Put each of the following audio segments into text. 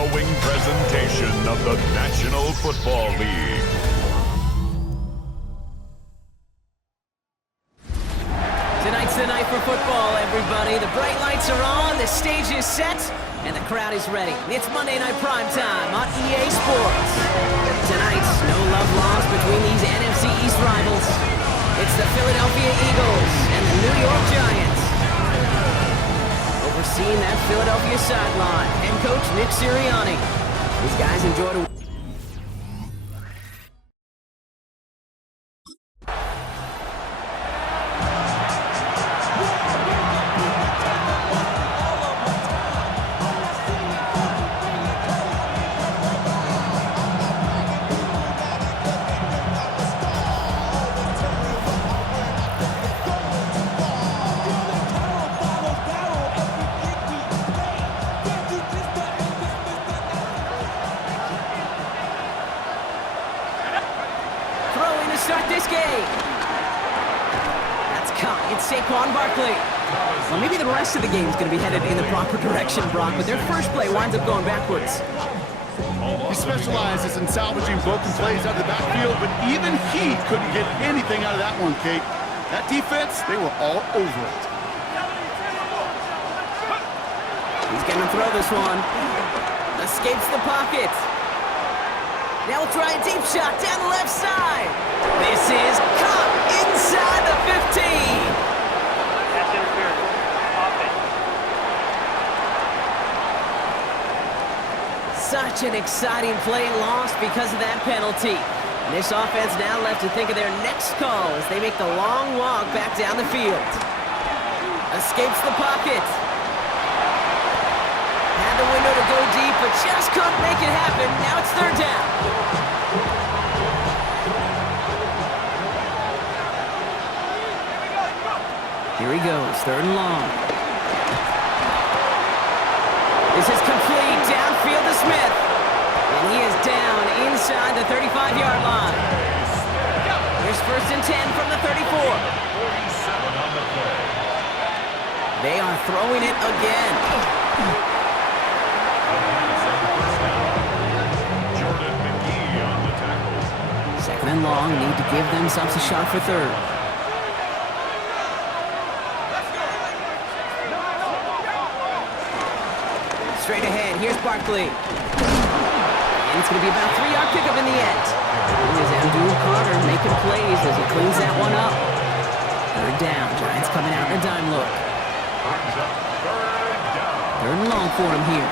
following presentation of the National Football League. Tonight's the night for football, everybody. The bright lights are on, the stage is set, and the crowd is ready. It's Monday Night Primetime on EA Sports. Tonight, no love lost between these NFC East rivals. It's the Philadelphia Eagles and the New York Giants. Overseeing that Philadelphia sideline, head coach Nick Sirianni. These guys enjoyed a start this game. That's caught. It's Saquon Barkley. Well, maybe the rest of the game is going to be headed in the proper direction, Brock, but their first play winds up going backwards. He specializes in salvaging broken plays out of the backfield, but even he couldn't get anything out of that one, Kate. That defense, they were all over it. He's going to throw this one. Escapes the pocket. Now we'll try a deep shot down the left side. This is caught inside the 15. That's interference. Offense. Such an exciting play lost because of that penalty. And this offense now left to think of their next call as they make the long walk back down the field. Escapes the pocket. Had the window to go deep, but just couldn't make it happen. Now it's third down. Here he goes, third and long. This is complete, downfield to Smith. And he is down inside the 35-yard line. Here's first and 10 from the 34. They are throwing it again. Second and long, need to give themselves a shot for third. Straight ahead, here's Barkley. And it's going to be about a 3-yard pickup in the end. Here's Abdul Carter making plays as he cleans that one up. Third down, Giants coming out in a dime look. Third and long for him here.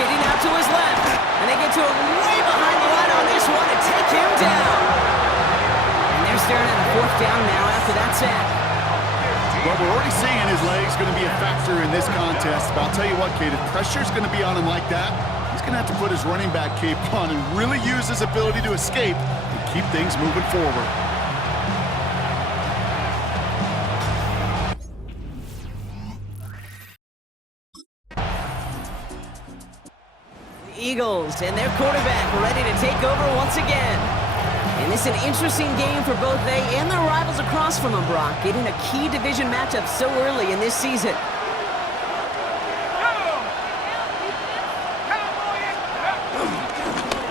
Getting out to his left. And they get to him way behind the line on this one and take him down. And they're staring at a fourth down now after that sack. Well, we're already seeing his leg's going to be a factor in this contest. But I'll tell you what, Kate, if pressure's going to be on him like that, he's going to have to put his running back cape on and really use his ability to escape and keep things moving forward. Eagles and their quarterback ready to take over once again. And it's an interesting game for both they and their rivals across from them, Brock, getting a key division matchup so early in this season.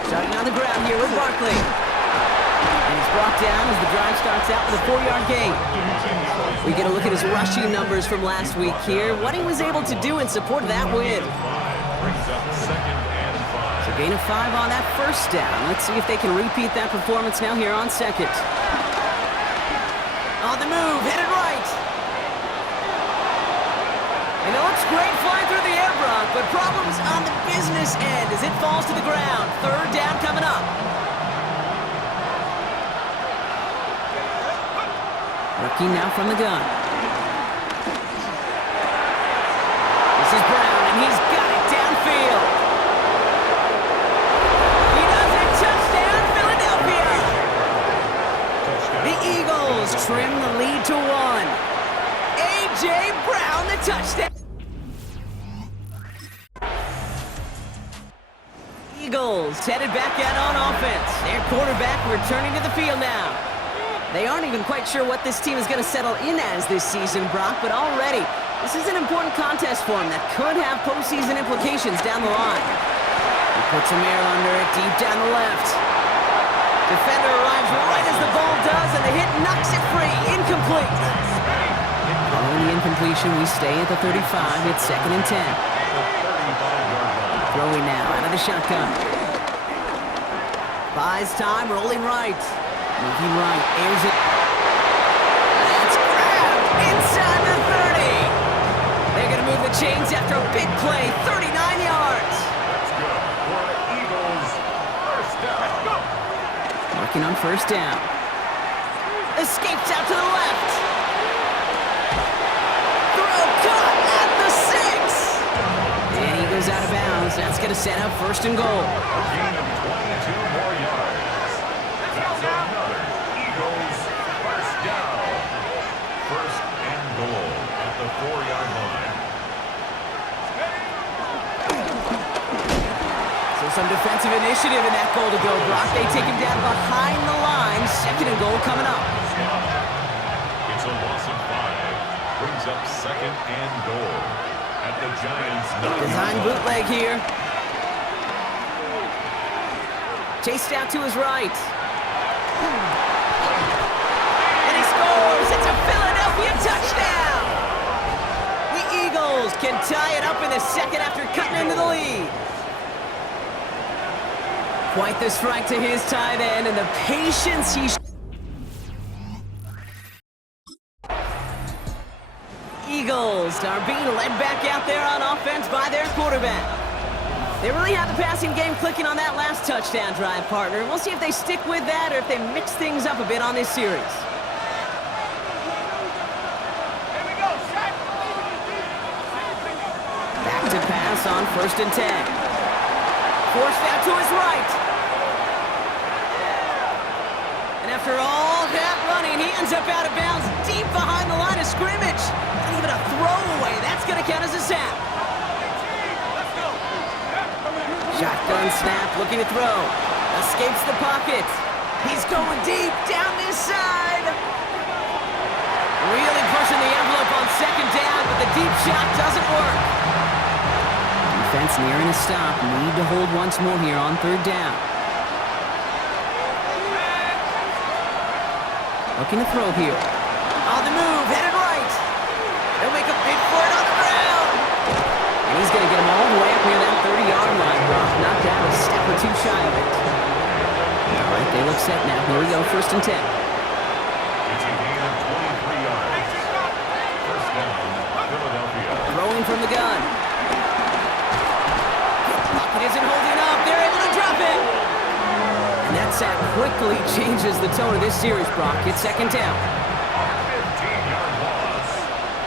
Starting on the ground here with Barkley. And he's brought down as the drive starts out with a 4-yard gain. We get a look at his rushing numbers from last week here, what he was able to do in support of that win. So gain of 5 on that first down. Let's see if they can repeat that performance now here on second. On the move, headed right. And it looks great flying through the air, Brock, but problems on the business end as it falls to the ground. Third down coming up. Rookie now from the gun. This is Brown, and he's got it downfield. He does it. Touchdown, Philadelphia. The Eagles trim the lead to 1. A.J. Brown, the touchdown. Eagles headed back out on offense. Their quarterback returning to the field now. They aren't even quite sure what this team is going to settle in as this season, Brock, but already This is an important contest for him that could have postseason implications down the line. He puts some air under it, deep down the left. Defender arrives right as the ball does, and the hit knocks it free. Incomplete. Following the incompletion, we stay at the 35. It's 2nd and 10. Throwing now out of the shotgun. Buys time, rolling right. Moving right, airs it. That's grabbed inside the 30. They're going to move the chains after a big play, 39 yards. That's good for the Eagles. First down. Let's go. Working on first down. Escapes out to the left. Throw caught at the 6. And he goes out of bounds. That's going to set up 1st and goal. A gain of 22 more yards. That's another Eagles first down. 1st and goal at the 4-yard line. So some defensive initiative in that goal to go, Brock. They take him down behind the line. 2nd and goal coming up. It's a loss of 5. Brings up 2nd and goal at the Giants' 9-yard Design line. bootleg here. Chased out to his right. And he scores! It's a Philadelphia touchdown! The Eagles can tie it up in the 2nd after cutting into the lead. Quite the strike to his tight end, and the patience he Eagles are being led back out there on offense by their quarterback. They really had the passing game clicking on that last touchdown drive, partner. We'll see if they stick with that or if they mix things up a bit on this series. Back to pass on 1st and 10. Forced out to his right. And after all that running, he ends up out of bounds deep behind the line of scrimmage. Not even a throwaway. That's going to count as a sack. Shotgun snap, looking to throw. Escapes the pocket. He's going deep down this side. Really pushing the envelope on 2nd down, but the deep shot doesn't work. Defense nearing a stop. Need to hold once more here on 3rd down. Looking to throw here. On the move, headed right. They'll make a big for it on the ground. And he's going to get him all the way up near that 30-yard line. Brock knocked out a step or two shy of it. All right, they look set now. Here we go, 1st and 10. It's a gain of 23 yards. First down, Philadelphia. Throwing from the gun. Pocket isn't holding up. They're able to drop it. And that sack quickly changes the tone of this series, Brock. It's 2nd down. 15-yard loss.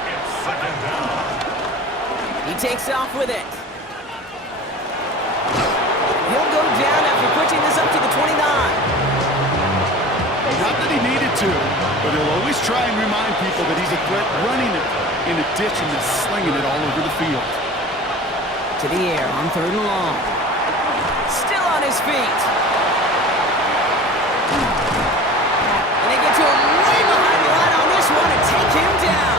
It's 2nd down. He takes off with it. He'll go down after pushing this up to the 29. Not that he needed to, but he'll always try and remind people that he's a threat running it in addition to slinging it all over the field. To the air on 3rd and long. Still on his feet. And they get to him way behind the line on this one and take him down.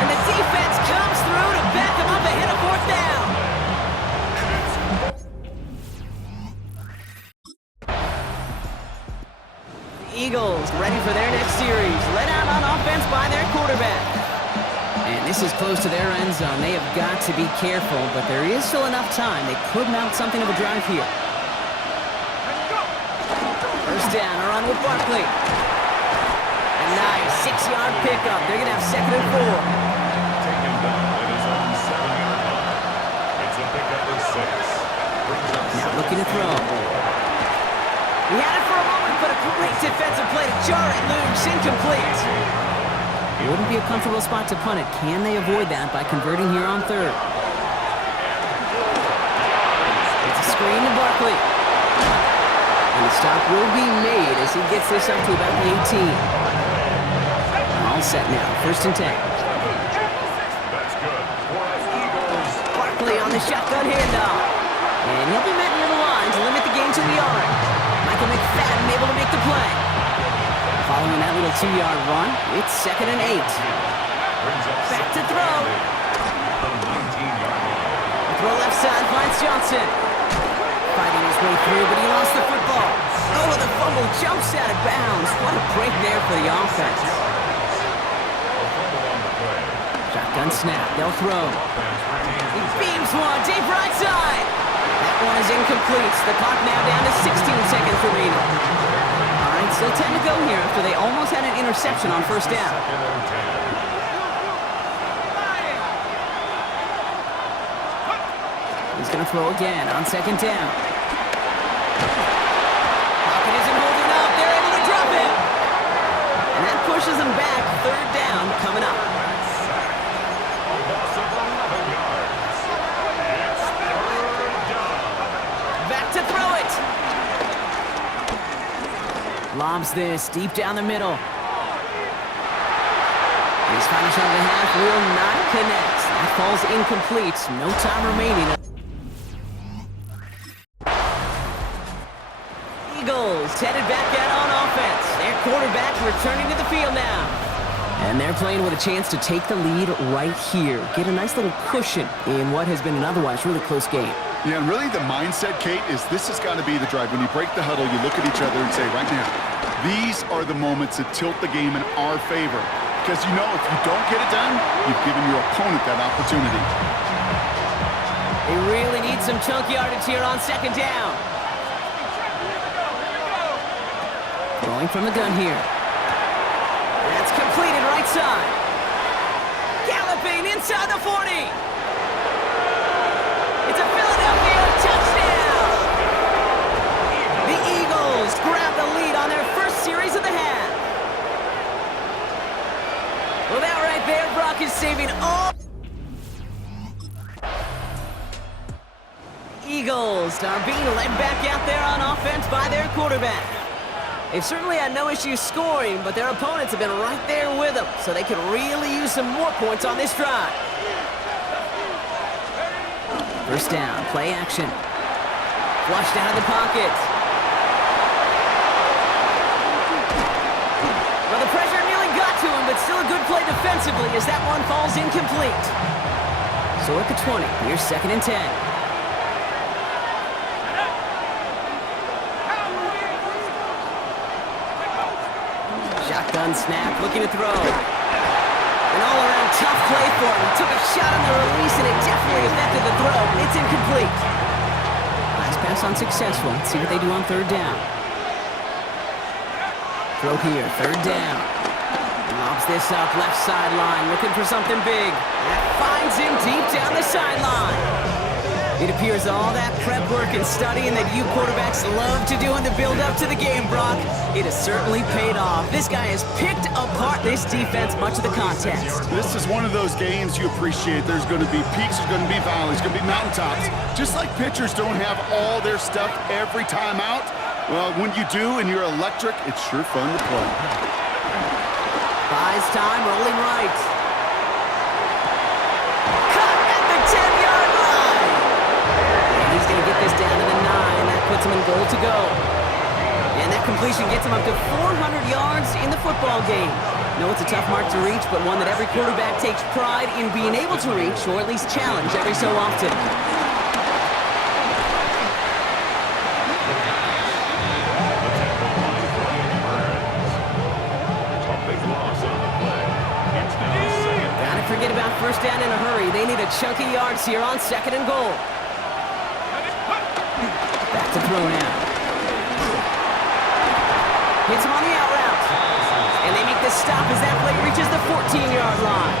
And the defense comes through to back him up ahead of 4th down. The Eagles ready for their next series. Led out on offense by their quarterback. And this is close to their end zone. They have got to be careful, but there is still enough time. They could mount something of a drive here. First down, a run with Barkley. A nice 6-yard pickup. They're going to have 2nd and 4. Taken down at his own 7-yard line. It's a pickup of 6. Brings up Now looking to 17 throw. He had it for a moment, but a great defensive play to jar it loose. Incomplete. It wouldn't be a comfortable spot to punt it. Can they avoid that by converting here on 3rd? It's a screen to Barkley. And the stop will be made as he gets this up to about the 18. All set now, 1st and 10. That's good for the Eagles. Barkley on the shotgun handoff. And he'll be met near the line to limit the gain to the yard. Michael McFadden able to make the play. Following that little 2-yard run, it's 2nd and 8. brings up Back to second throw. and 8. The 19-yard line. Throw left side finds Johnson. Fighting his way through, but he lost the football. Oh, the fumble jumps out of bounds. What a break there for the offense. A fumble on the play. Shotgun snap. They'll throw. Offense retains He possession. beams one deep right side. That one is incomplete. The clock now down to 16 seconds remaining. All right, still 10 to go here after they almost had an interception on first down. Second and 10. He's going to throw again on second down. Pocket isn't holding up. They're able to drop it. And that pushes them back. Third down coming up. A loss of 11 yards. It's third down. Back to throw it. Lobs this deep down the middle. His final shot of the half will not connect. That falls incomplete. No time remaining. Eagles headed back out on offense. Their quarterback returning to the field now. And they're playing with a chance to take the lead right here. Get a nice little cushion in what has been an otherwise really close game. Yeah, and really the mindset, Kate, is this has got to be the drive. When you break the huddle, you look at each other and say, right now, these are the moments that tilt the game in our favor. Because you know if you don't get it done, you've given your opponent that opportunity. They really need some chunk yardage here on second down. Throwing from the gun here. That's completed right side. Galloping inside the 40. It's a Philadelphia touchdown. The Eagles grab the lead on their first series of the half. Well, that right there, Brock, is saving all. Eagles are being led back out there on offense by their quarterback. They've certainly had no issues scoring, but their opponents have been right there with them, so they could really use some more points on this drive. First down, play action. Flushed out of the pocket. Well, the pressure nearly got to him, but still a good play defensively as that one falls incomplete. So at the 20, here's second and 10. Shotgun snap, looking to throw. An all-around tough play for him. He took a shot on the release, and it definitely affected the throw. It's incomplete. Last pass unsuccessful. Let's see what they do on third down. Throw here, third down. Lobs this up, left sideline, looking for something big. That finds him deep down the sideline. It appears all that prep work and studying that you quarterbacks love to do in the build-up to the game, Brock, it has certainly paid off. This guy has picked apart this defense much of the contest. This is one of those games you appreciate. There's going to be peaks, there's going to be valleys, going to be mountaintops. Just like pitchers don't have all their stuff every time out, well, when you do and you're electric, it's sure fun to play. Buys time, rolling right. Cut at the 10-yard line. And he's going to get this down to the 9. That puts him in goal to go. And that completion gets him up to 400 yards in the football game. No, it's a tough mark to reach, but one that every quarterback takes pride in being able to reach, or at least challenge every so often. Gotta forget about first down in a hurry. They need a chunky yards here on second and goal. Back to throw now. Hits him on the out route. And they make the stop as that play reaches the 14-yard line.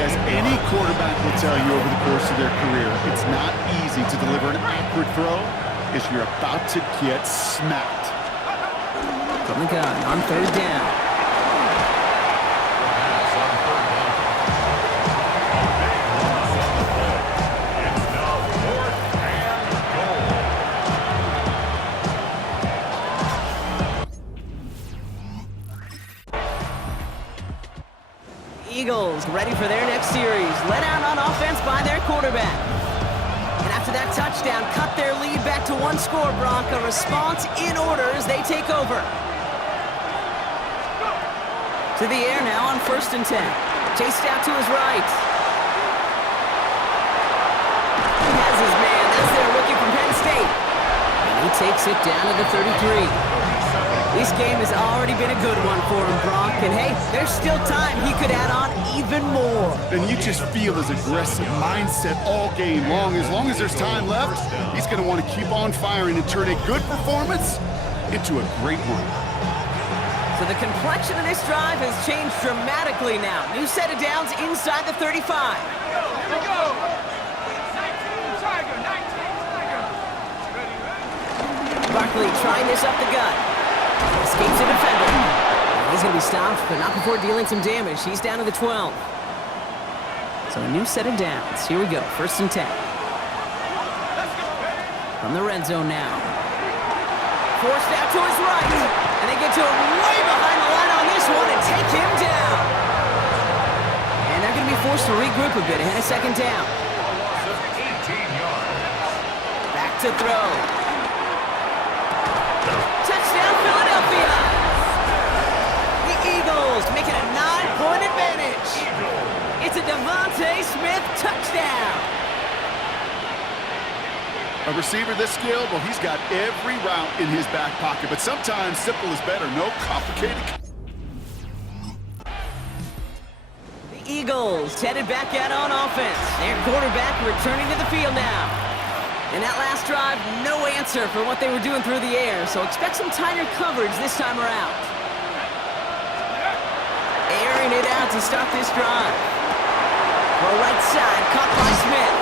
As any quarterback will tell you over the course of their career, it's not easy to deliver an accurate throw if you're about to get smacked. From the gun on third down. Eagles ready for their next series. Led out on offense by their quarterback. And after that touchdown, cut their lead back to one score, Brock. A response in order as they take over. To the air now on 1st and 10. Chased out to his right. He has his man. That's their rookie from Penn State. And he takes it down to the 33. This game has already been a good one for him, Brock. And hey, there's still time. He could add on even more. And you just feel his aggressive mindset all game long. As long as there's time left, he's going to want to keep on firing and turn a good performance into a great one. So the complexion of this drive has changed dramatically now. New set of downs inside the 35. Barkley trying this up the gut. Escapes a defender. He's going to be stopped, but not before dealing some damage. He's down to the 12. So a new set of downs. Here we go, 1st and 10. From the red zone now. Forced out to his right. And they get to him way behind the line on this one and take him down. And they're going to be forced to regroup a bit ahead of 2nd down. 18 yards. Back to throw. Touchdown, Philadelphia! The Eagles make it a 9-point advantage. It's a Devontae Smith touchdown. A receiver this skilled, well, he's got every route in his back pocket, but sometimes simple is better. No complicated. The Eagles headed back out on offense. Their quarterback returning to the field now. In that last drive, no answer for what they were doing through the air, so expect some tighter coverage this time around. Airing it out to start this drive. For right side, caught by Smith.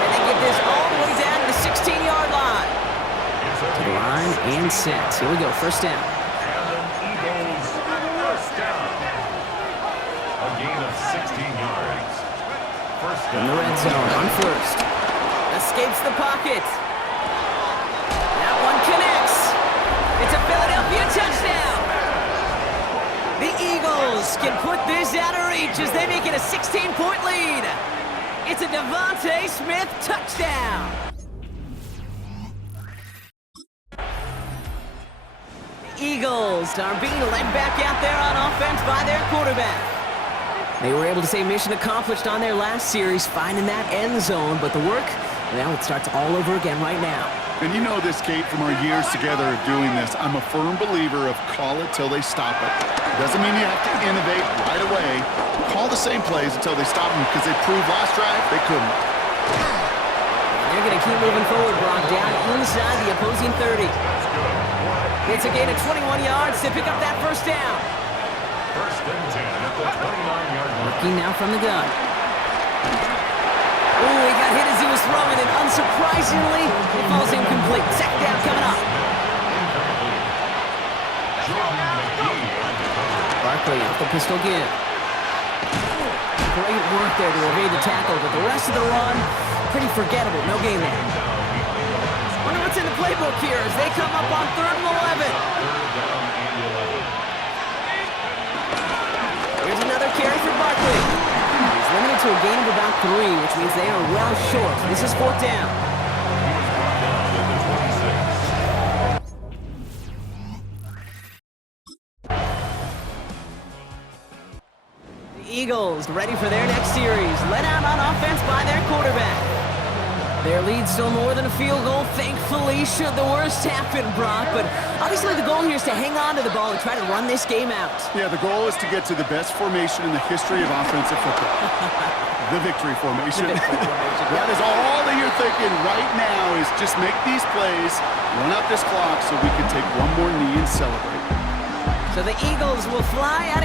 And they get this all the way down to the 16-yard line. To the line and set. Here we go, 1st down. And the Eagles, 1st down. A gain of 16 yards. 1st down. In the red zone on 1st. Escapes the pocket. That one connects. It's a Philadelphia touchdown. The Eagles can put this out of reach as they make it a 16-point lead. It's a Devontae Smith touchdown. The Eagles are being led back out there on offense by their quarterback. They were able to say mission accomplished on their last series, finding that end zone, but the work, well, it starts all over again right now. And you know this, Kate, from our years together of doing this. I'm a firm believer of call it till they stop it. Doesn't mean you have to innovate right away. Call the same plays until they stop them, because they proved last drive they couldn't. They're going to keep moving forward, Brock, down inside the opposing 30. It's a gain of 21 yards to pick up that 1st down. 1st and 10 at the 29-yard line. Working now from the gun. Ooh, he got hit as he was throwing, and unsurprisingly, it falls incomplete. 2nd down coming up. Barkley off the pistol give. Great work there to evade the tackle, but the rest of the run, pretty forgettable. No gain there. Wonder what's in the playbook here as they come up on 3rd and 11. Here's another carry for Barkley. He's limited to a gain of about 3, which means they are well short. This is 4th down. The Eagles ready for their next series. Led out on offense by their quarterback. Their lead still more than a field goal, thankfully, should the worst happen, Brock. But obviously the goal here is to hang on to the ball and try to run this game out. Yeah, the goal is to get to the best formation in the history of offensive football. The victory formation. That is all that you're thinking right now, is just make these plays, run out this clock so we can take one more knee and celebrate. So the Eagles will fly out of